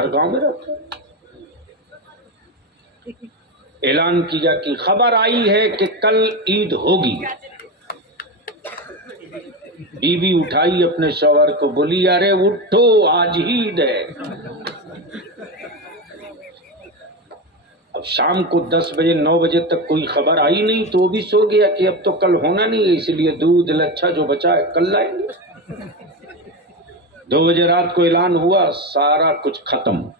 हर गांव में रहते हैं। ऐलान किया कि खबर आई है कि कल ईद होगी। बीवी उठाई अपने शौहर को, बोली अरे उठो आज ही ईद है। अब शाम को 10 बजे 9 बजे तक कोई खबर आई नहीं तो वो भी सो गया कि अब तो कल होना नहीं है, इसलिए दूध लच्छा जो बचा है कल लाएंगे। 2 बजे रात को ऐलान हुआ, सारा कुछ खत्म।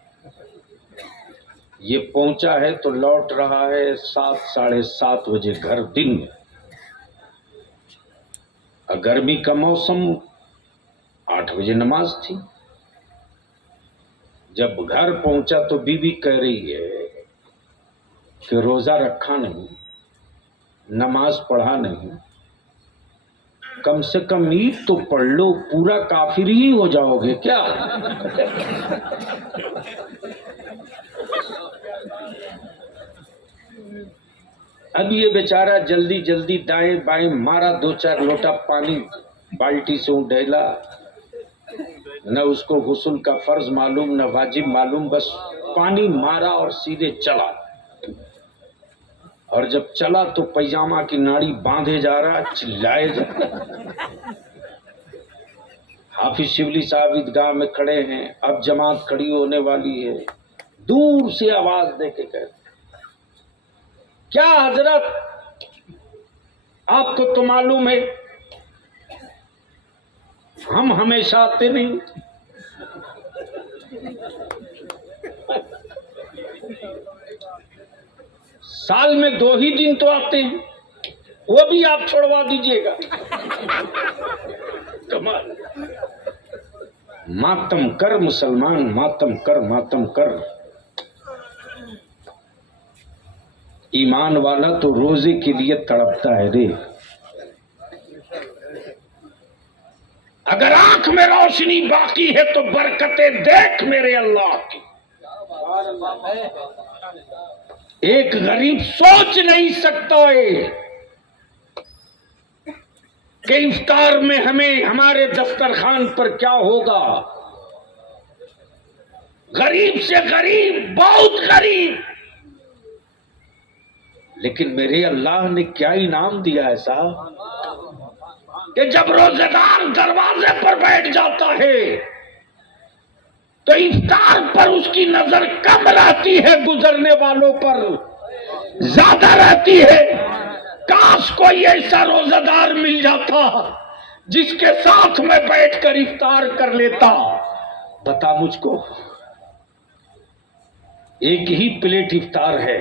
ये पहुंचा है तो लौट रहा है 7 साढ़े 7 बजे घर, दिन में। गर्मी का मौसम, 8 बजे नमाज थी। जब घर पहुंचा तो बीवी कह रही है कि रोजा रखा नहीं, नमाज पढ़ा नहीं, कम से कम ईद तो पढ़ लो, पूरा काफिर ही हो जाओगे क्या? अब ये बेचारा जल्दी जल्दी दाएं बाएं मारा, 2-4 लोटा पानी बाल्टी से उड़ेला। न उसको गुस्ल का फर्ज मालूम न वाजिब मालूम, बस पानी मारा और सीधे चला। और जब चला तो पैजामा की नाड़ी बांधे जा रहा, चिल्लाए जा रहा। हाफिज शिवली साहब ईदगाह में खड़े हैं, अब जमात खड़ी होने वाली है। दूर से आवाज देके कहते, क्या हजरत, आपको तो मालूम है हम हमेशा आते नहीं। साल में 2 ही दिन तो आते हैं, वो भी आप छोड़वा दीजिएगा। कमाल। मातम कर मुसलमान, मातम कर, मातम कर। ईमान वाला तो रोजे के लिए तड़पता है रे। अगर आंख में रोशनी बाकी है तो बरकतें देख मेरे अल्लाह की। एक गरीब सोच नहीं सकता है कि इफ्तार में हमें हमारे दस्तरखान पर क्या होगा। गरीब से गरीब, बहुत गरीब, लेकिन मेरे अल्लाह ने क्या इनाम दिया है साहब कि जब रोजेदार दरवाजे पर बैठ जाता है तो इफ्तार पर उसकी नजर कम रहती है, गुजरने वालों पर ज्यादा रहती है। काश कोई ऐसा रोजेदार मिल जाता जिसके साथ में बैठकर इफ्तार कर लेता। बता मुझको, एक ही प्लेट इफ्तार है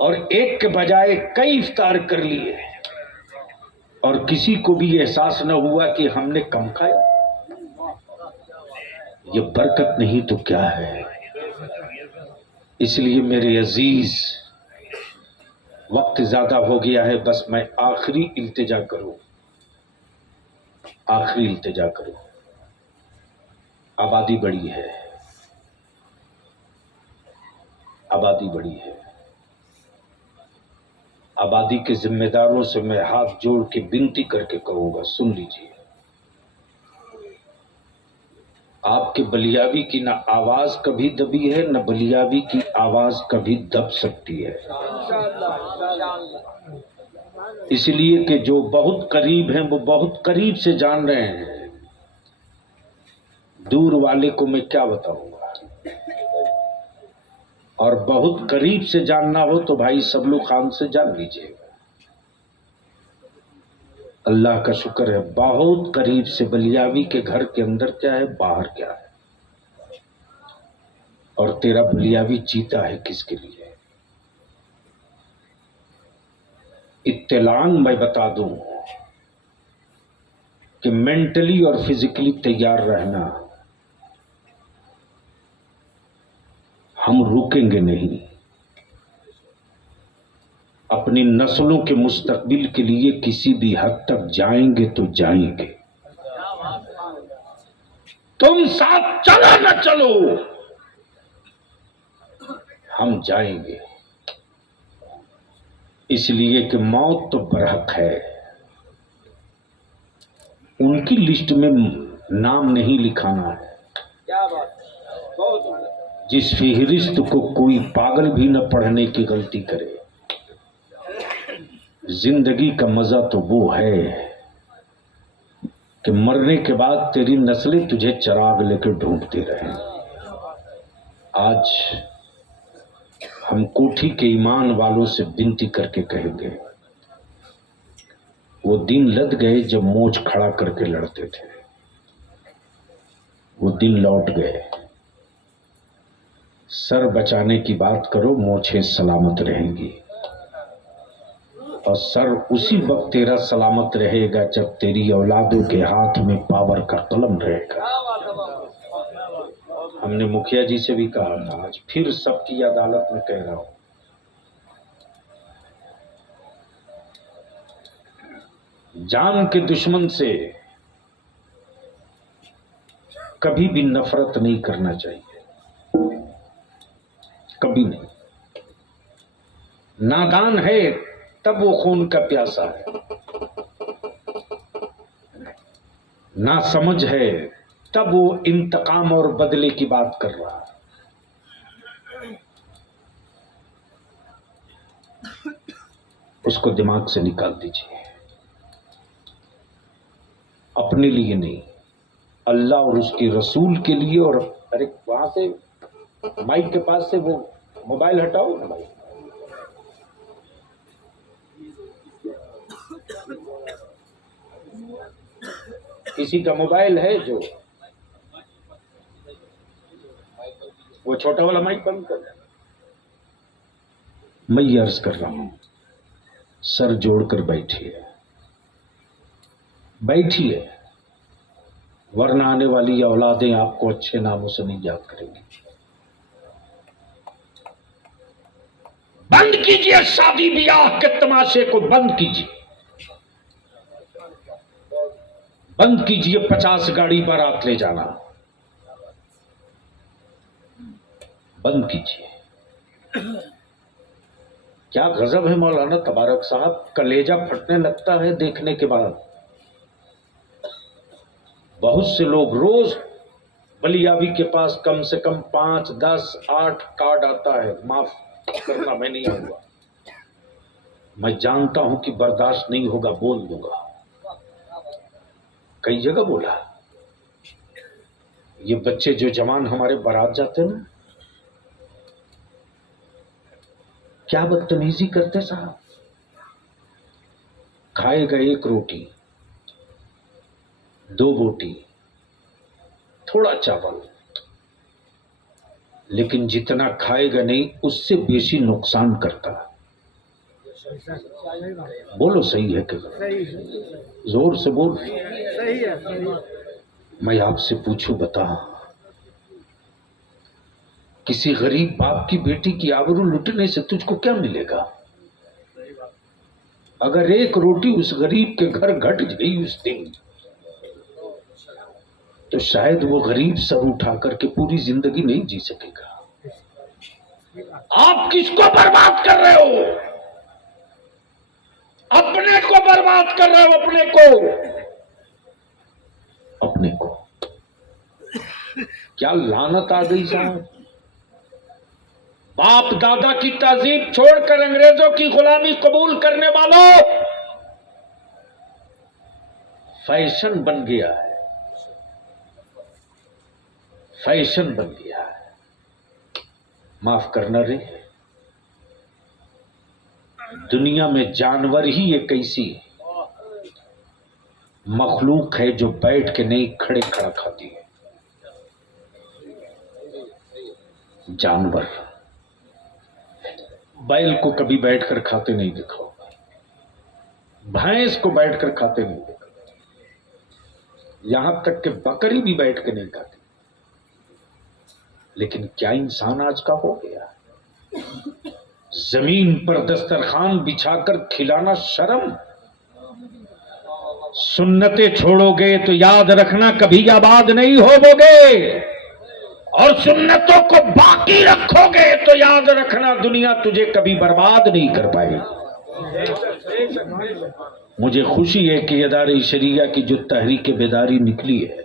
और एक के बजाय कई इफ्तार कर लिए और किसी को भी एहसास न हुआ कि हमने कम खाया। ये बरकत नहीं तो क्या है? इसलिए मेरे अजीज, वक्त ज्यादा हो गया है, बस मैं आखिरी इल्तिजा करूं, आखिरी इल्तिजा करूं। आबादी बड़ी है, आबादी बड़ी है। आबादी के जिम्मेदारों से मैं हाथ जोड़ के विनती करके कहूंगा, सुन लीजिए। आपके बलियावी की ना आवाज कभी दबी है, न बलियावी की आवाज कभी दब सकती है। इसलिए कि जो बहुत करीब हैं वो बहुत करीब से जान रहे हैं, दूर वाले को मैं क्या बताऊंगा। और बहुत करीब से जानना हो तो भाई सबलू खान से जान लीजिएगा। अल्लाह का शुक्र है, बहुत करीब से बलियावी के घर के अंदर क्या है, बाहर क्या है। और तेरा बलियावी जीता है किसके लिए? इत्तलान मैं बता दूं कि मेंटली और फिजिकली तैयार रहना, हम रुकेंगे नहीं। अपनी नस्लों के मुस्तकबिल के लिए किसी भी हद तक जाएंगे तो जाएंगे। तुम साथ चलो न चलो, हम जाएंगे। इसलिए कि मौत तो बरहक है, उनकी लिस्ट में नाम नहीं लिखाना है। क्या बात? जिस फिहरिस्त को कोई पागल भी न पढ़ने की गलती करे। जिंदगी का मजा तो वो है कि मरने के बाद तेरी नस्लें तुझे चिराग लेकर ढूंढती रहे। आज हम कोठी के ईमान वालों से विनती करके कहेंगे, वो दिन लद गए जब मोच खड़ा करके लड़ते थे, वो दिन लौट गए। सर बचाने की बात करो, मोछें सलामत रहेंगी। और सर उसी वक्त तेरा सलामत रहेगा जब तेरी औलादों के हाथ में पावर का कलम रहेगा। हमने मुखिया जी से भी कहा था, आज फिर सबकी अदालत में कह रहा हूं, जान के दुश्मन से कभी भी नफरत नहीं करना चाहिए, कभी नहीं। नादान है तब वो खून का प्यासा है, ना समझ है तब वो इंतकाम और बदले की बात कर रहा है। उसको दिमाग से निकाल दीजिए। अपने लिए नहीं, अल्लाह और उसके रसूल के लिए। और अरे वहां से माइक के पास से वो मोबाइल हटाओ ना भाई। किसी का मोबाइल है जो वो छोटा वाला माइक बंद कर दे। मैं ये अर्ज कर रहा हूं, सर जोड़कर बैठिए, बैठिए, वरना आने वाली औलादें आपको अच्छे नामों से नहीं याद करेंगी। बंद कीजिए शादी ब्याह के तमाशे को, बंद कीजिए, बंद कीजिए 50 गाड़ी बारात ले जाना, बंद कीजिए। क्या गजब है मौलाना तबारक साहब, कलेजा फटने लगता है देखने के बाद। बहुत से लोग रोज बलियाबी के पास कम से कम 5, 10, 8 कार्ड आता है, माफ करना मैं नहीं आऊंगा, मैं जानता हूं कि बर्दाश्त नहीं होगा, बोल दूंगा, कई जगह बोला। ये बच्चे जो जवान हमारे बारात जाते ना, क्या बदतमीजी करते साहब। खाएगा 1 रोटी, 2 बोटी, थोड़ा चावल, लेकिन जितना खाएगा नहीं उससे बेशी नुकसान करता है। बोलो सही है कि गलत? जोर से बोल। सही है। मैं आपसे पूछूं, बता, किसी गरीब बाप की बेटी की आबरू लुटने से तुझको क्या मिलेगा? अगर 1 रोटी उस गरीब के घर घट गई उस दिन, तो शायद वो गरीब सर उठा करके पूरी जिंदगी नहीं जी सकेगा। आप किसको बर्बाद कर रहे हो? अपने को बर्बाद कर रहे हो, अपने को, अपने को। क्या लानत आ गई साहब। बाप दादा की तहजीब छोड़कर अंग्रेजों की गुलामी कबूल करने वालों, फैशन बन गया है, फैशन बन गया है। माफ करना रे, दुनिया में जानवर ही एक ऐसी मखलूक है जो बैठ के नहीं खड़े खड़ा खाती है। जानवर, बैल को कभी बैठकर खाते नहीं देखो, भैंस को बैठकर खाते नहीं देखो, यहां तक कि बकरी भी बैठ के नहीं खाती। लेकिन क्या इंसान आज का हो गया, जमीन पर दस्तरखान बिछाकर खिलाना शर्म। सुन्नतें छोड़ोगे तो याद रखना कभी आबाद नहीं होवोगे, और सुन्नतों को बाकी रखोगे तो याद रखना दुनिया तुझे कभी बर्बाद नहीं कर पाएगी। मुझे खुशी है कि इदारे शरिया की जो तहरीक बेदारी निकली है,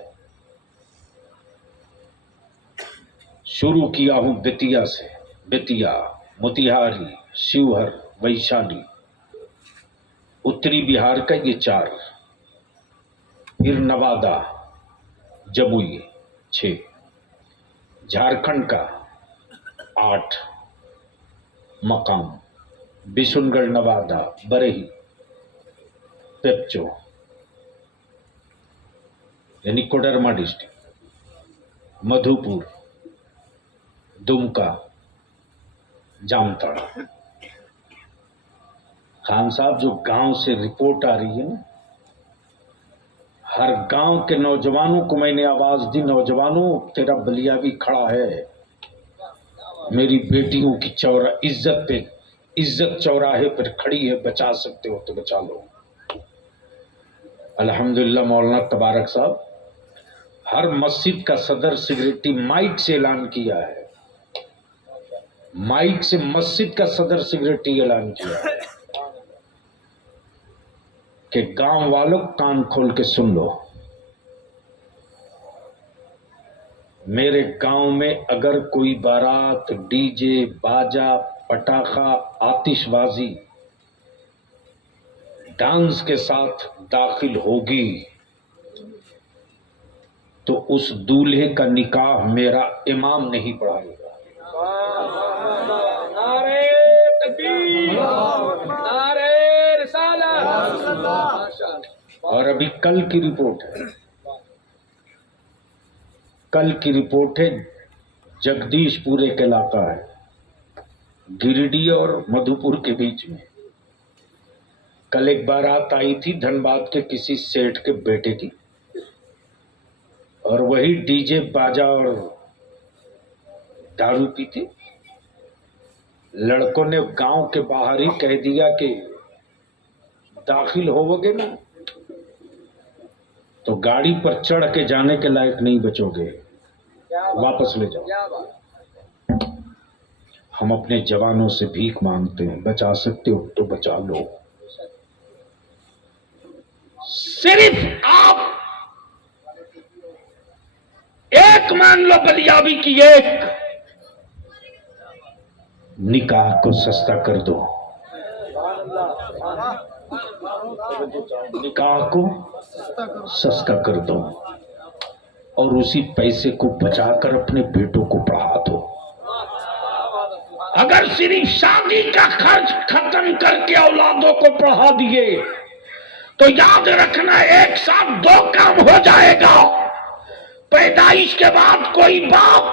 शुरू किया हूं बेतिया से, बेतिया, मोतिहारी, शिवहर, वैशाली, उत्तरी बिहार का ये 4, फिर नवादा, जमुई 6, झारखंड का 8 मकाम, बिशुनगढ़, नवादा, बरेही, पेपचो यानी कोडरमा डिस्ट्रिक्ट, मधुपुर, दुमका, जामताड़ा। खान साहब, जो गांव से रिपोर्ट आ रही है ना, हर गांव के नौजवानों को मैंने आवाज दी, नौजवानों तेरा बलिया भी खड़ा है, मेरी बेटियों की इज्जत चौराहे पर खड़ी है, बचा सकते हो तो बचा लो। अल्हम्दुलिल्लाह मौलाना तबारक साहब हर मस्जिद का सदर सेक्रेटरी माइक से ऐलान किया है, माइक से मस्जिद का सदर सेक्रेटरी ऐलान किया है कि गांव वालों कान खोल के सुन लो, मेरे गांव में अगर कोई बारात, डीजे, बाजा, पटाखा, आतिशबाजी, डांस के साथ दाखिल होगी तो उस दूल्हे का निकाह मेरा इमाम नहीं पढ़ाएगा। नारे तकबीर, नारे रिसालत। और अभी कल की रिपोर्ट है, कल की रिपोर्ट है, जगदीशपुर एक इलाका है गिरिडीह और मधुपुर के बीच में, कल एक बारात आई थी धनबाद के किसी सेठ के बेटे की, और वही डीजे बाजा और दारू पीती। लड़कों ने गांव के बाहर ही कह दिया कि दाखिल होवोगे ना तो गाड़ी पर चढ़ के जाने के लायक नहीं बचोगे, वापस ले जाओ। हम अपने जवानों से भीख मांगते हैं, बचा सकते हो तो बचा लो। सिर्फ आप एक मान लो, बलियावी की एक, निकाह को सस्ता कर दो, निकाह को सस्ता कर दो और उसी पैसे को बचाकर अपने बेटों को पढ़ा दो। अगर सिर्फ शादी का खर्च खत्म करके औलादों को पढ़ा दिए तो याद रखना एक साथ 2 काम हो जाएगा। पैदाइश के बाद कोई बाप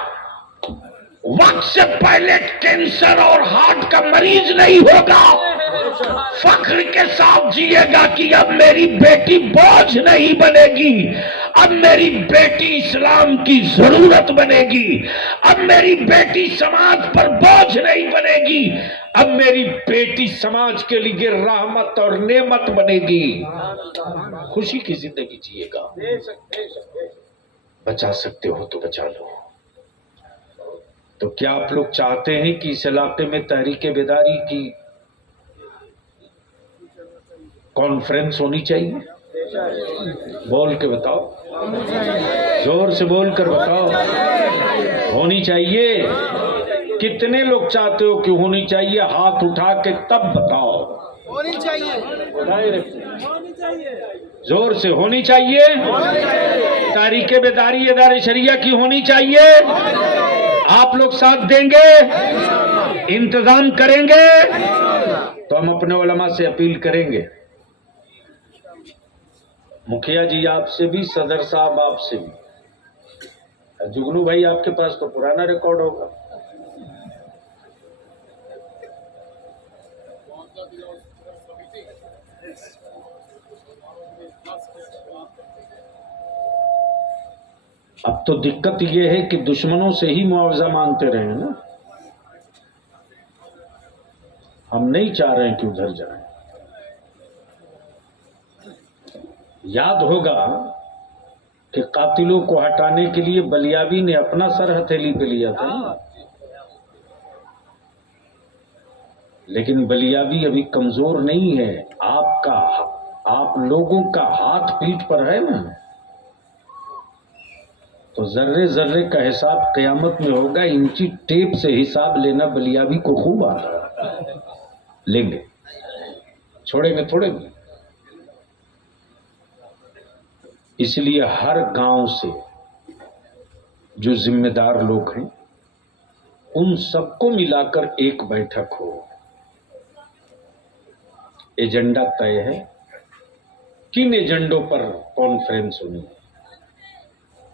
वक्त से पहले कैंसर और हार्ट का मरीज नहीं होगा, फख्र के साथ जिएगा कि अब मेरी बेटी बोझ नहीं बनेगी, अब मेरी बेटी इस्लाम की जरूरत बनेगी, अब मेरी बेटी समाज पर बोझ नहीं बनेगी, अब मेरी बेटी समाज के लिए रहमत और नेमत बनेगी। खुशी की जिंदगी जिएगा। बचा सकते हो तो बचा लो। तो क्या आप लोग चाहते हैं कि इस इलाके में तहरीक बेदारी की कॉन्फ्रेंस होनी चाहिए? बोल के बताओ, जोर से बोल कर बताओ। होनी चाहिए? कितने लोग चाहते हो कि होनी चाहिए? हाथ उठा के तब बताओ। होनी चाहिए, जोर से होनी चाहिए। तहरीक बेदारी इदारे शरिया की होनी चाहिए। आप लोग साथ देंगे, इंतजाम करेंगे तो हम अपने उलमा से अपील करेंगे, मुखिया जी आपसे भी, सदर साहब आपसे भी, जुगनू भाई आपके पास तो पुराना रिकॉर्ड होगा। अब तो दिक्कत यह है कि दुश्मनों से ही मुआवजा मांगते रहे ना, हम नहीं चाह रहे हैं कि उधर जाएं। याद होगा कि कातिलों को हटाने के लिए बलियावी ने अपना सर हथेली पे लिया था ना, लेकिन बलियावी अभी कमजोर नहीं है। आप लोगों का हाथ पीठ पर है ना। तो जर्रे जर्रे का हिसाब क़यामत में होगा। इंची टेप से हिसाब लेना बलियाबी को खूब आ रहा है। लेंगे, छोड़ेंगे थोड़े भी। इसलिए हर गांव से जो जिम्मेदार लोग हैं उन सबको मिलाकर एक बैठक हो, एजेंडा तय है। किन एजेंडों पर कॉन्फ्रेंस होनी है,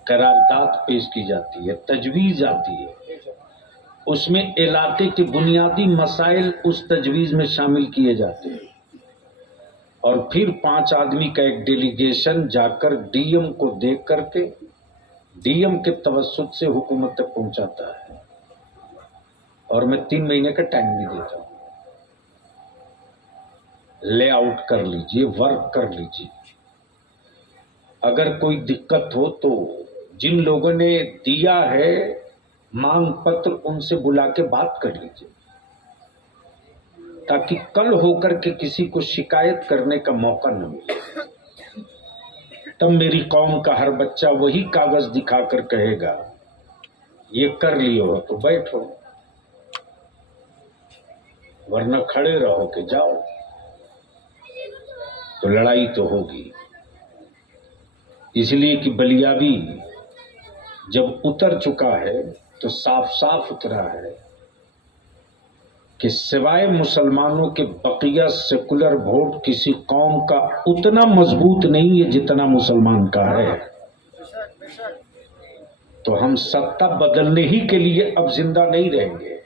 करारदाद पेश की जाती है, तजवीज आती है, उसमें इलाके के बुनियादी मसाइल उस तजवीज में शामिल किए जाते हैं और फिर 5 आदमी का एक डेलीगेशन जाकर डीएम को देख करके डीएम के तवस्सुत से हुकूमत तक पहुंचाता है। और मैं 3 महीने का टाइम भी देता हूं, लेआउट कर लीजिए, वर्क कर लीजिए। अगर कोई दिक्कत हो तो जिन लोगों ने दिया है मांग पत्र, उनसे बुला के बात कर लीजिए, ताकि कल होकर के किसी को शिकायत करने का मौका न मिले। तब मेरी कौम का हर बच्चा वही कागज दिखाकर कहेगा ये कर लियो तो बैठो, वरना खड़े रहो कि जाओ, तो लड़ाई तो होगी। इसलिए कि बलियाबी जब उतर चुका है तो साफ साफ उतरा है कि सिवाय मुसलमानों के बकिया सेकुलर वोट किसी कौम का उतना मजबूत नहीं है जितना मुसलमान का है। तो हम सत्ता बदलने ही के लिए अब जिंदा नहीं रहेंगे।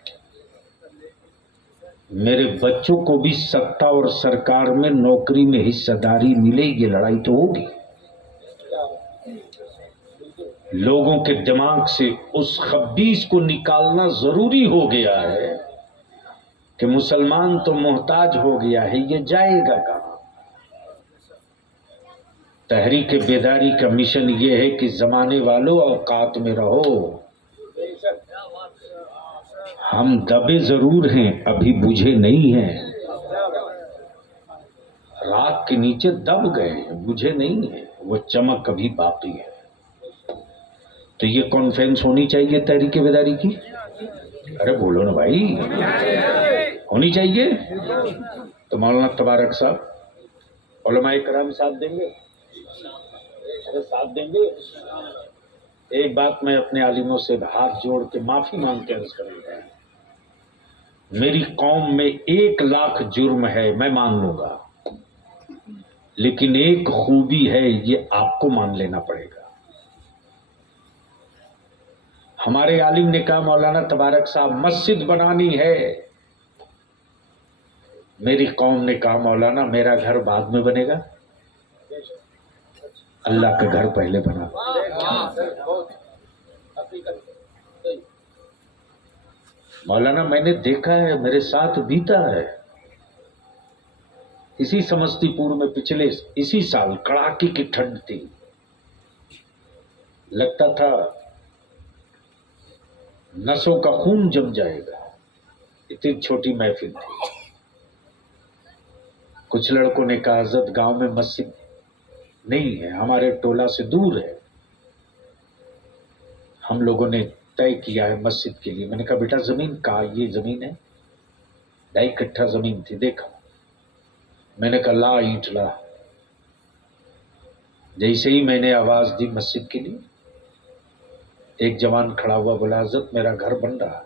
मेरे बच्चों को भी सत्ता और सरकार में नौकरी में हिस्सेदारी मिले, ये लड़ाई तो होगी। लोगों के दिमाग से उस खबीस को निकालना जरूरी हो गया है कि मुसलमान तो मोहताज हो गया है, ये जाएगा कहां। तहरीक बेदारी का मिशन ये है कि जमाने वालों औकात में रहो। हम दबे जरूर हैं, अभी बुझे नहीं हैं। राख के नीचे दब गए हैं, बुझे नहीं है, वो चमक अभी बाकी है। तो ये कॉन्फ्रेंस होनी चाहिए तहरीक बेदारी की। अरे बोलो ना भाई, होनी चाहिए। तो मौलाना तबारक साहब, उलमाए कराम साथ देंगे, अरे साथ देंगे। एक बात मैं अपने आलिमों से हाथ जोड़ के माफी मांग के अर्ज करूंगा, मेरी कौम में 1 लाख जुर्म है, मैं मान लूंगा, लेकिन एक खूबी है, ये आपको मान लेना पड़ेगा। हमारे आलिम ने कहा मौलाना तबारक साहब मस्जिद बनानी है, मेरी कौम ने कहा मौलाना मेरा घर बाद में बनेगा, अल्लाह का घर पहले बना। मौलाना मैंने देखा है, मेरे साथ बीता है। इसी समस्तीपुर में पिछले इसी साल कड़ाके की ठंड थी, लगता था नसों का खून जम जाएगा, इतनी छोटी महफिल थी। कुछ लड़कों ने कहा हज़रत गांव में मस्जिद नहीं है, हमारे टोला से दूर है, हम लोगों ने तय किया है मस्जिद के लिए। मैंने कहा बेटा जमीन कहाँ, ये जमीन है 2.5 कट्ठा जमीन थी, देखा। मैंने कहा ला ईंट ला। जैसे ही मैंने आवाज दी मस्जिद के लिए, एक जवान खड़ा हुआ, बोला हज़रत मेरा घर बन रहा है,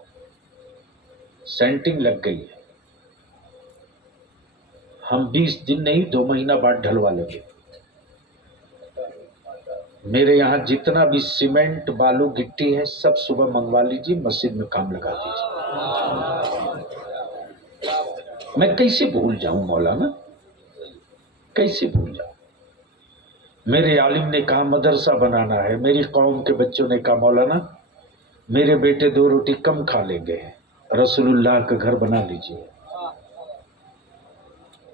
सेंटिंग लग गई है, हम 20 दिन नहीं 2 महीना बाद ढलवा लेंगे। मेरे यहाँ जितना भी सीमेंट बालू गिट्टी है सब सुबह मंगवा लीजिए, मस्जिद में काम लगा दीजिए। मैं कैसे भूल जाऊं मौलाना, कैसे भूल जाऊं। मेरे आलिम ने कहा मदरसा बनाना है, मेरी कौम के बच्चों ने कहा मौलाना मेरे बेटे 2 रोटी कम खा लेंगे, रसूलुल्लाह का घर बना लीजिए।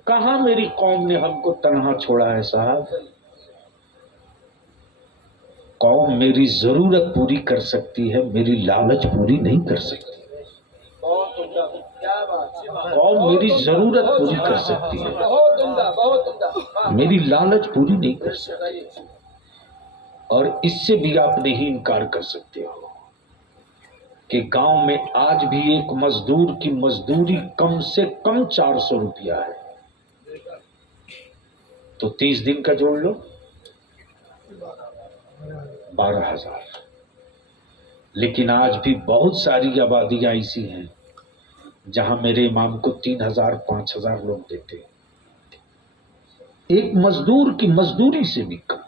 कहां मेरी कौम ने हमको तन्हा छोड़ा है साहब। कौम मेरी जरूरत पूरी कर सकती है, मेरी लालच पूरी नहीं कर सकती। कौम मेरी जरूरत पूरी कर सकती है, मेरी लालच पूरी नहीं कर सकती। और इससे भी आप नहीं इनकार कर सकते हो कि गांव में आज भी एक मजदूर की मजदूरी कम से कम 400 रुपया है। तो 30 दिन का जोड़ लो, 12,000। लेकिन आज भी बहुत सारी आबादियां ऐसी हैं जहां मेरे इमाम को 3,000 5,000 लोग देते हैं, एक मजदूर की मजदूरी से भी कम।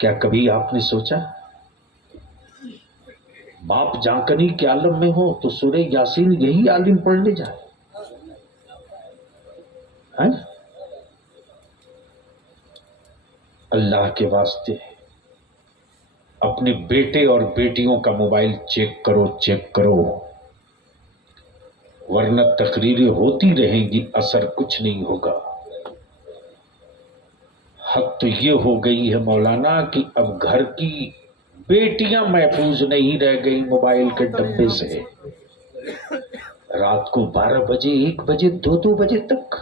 क्या कभी आपने सोचा बाप जांकनी के आलम में हो तो सूरे यासीन यही आलिम पढ़ने जाए है? अल्लाह के वास्ते अपने बेटे और बेटियों का मोबाइल चेक करो, वरना तकरीरें होती रहेंगी, असर कुछ नहीं होगा। हद तो ये हो गई है मौलाना कि अब घर की बेटियां महफूज नहीं रह गई मोबाइल के डब्बे से। रात को 12 बजे 1 बजे 2 बजे तक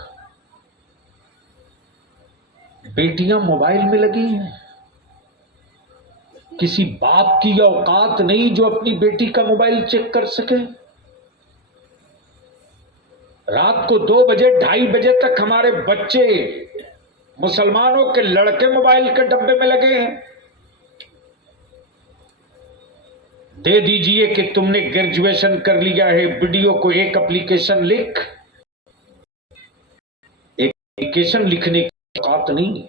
बेटियां मोबाइल में लगी हैं। किसी बाप की औकात नहीं जो अपनी बेटी का मोबाइल चेक कर सके। रात को 2 बजे 2:30 बजे तक हमारे बच्चे, मुसलमानों के लड़के मोबाइल के डब्बे में लगे हैं। दे दीजिए कि तुमने ग्रेजुएशन कर लिया है, वीडियो को एक एप्लीकेशन लिख, एप्लीकेशन लिखने की औकात नहीं।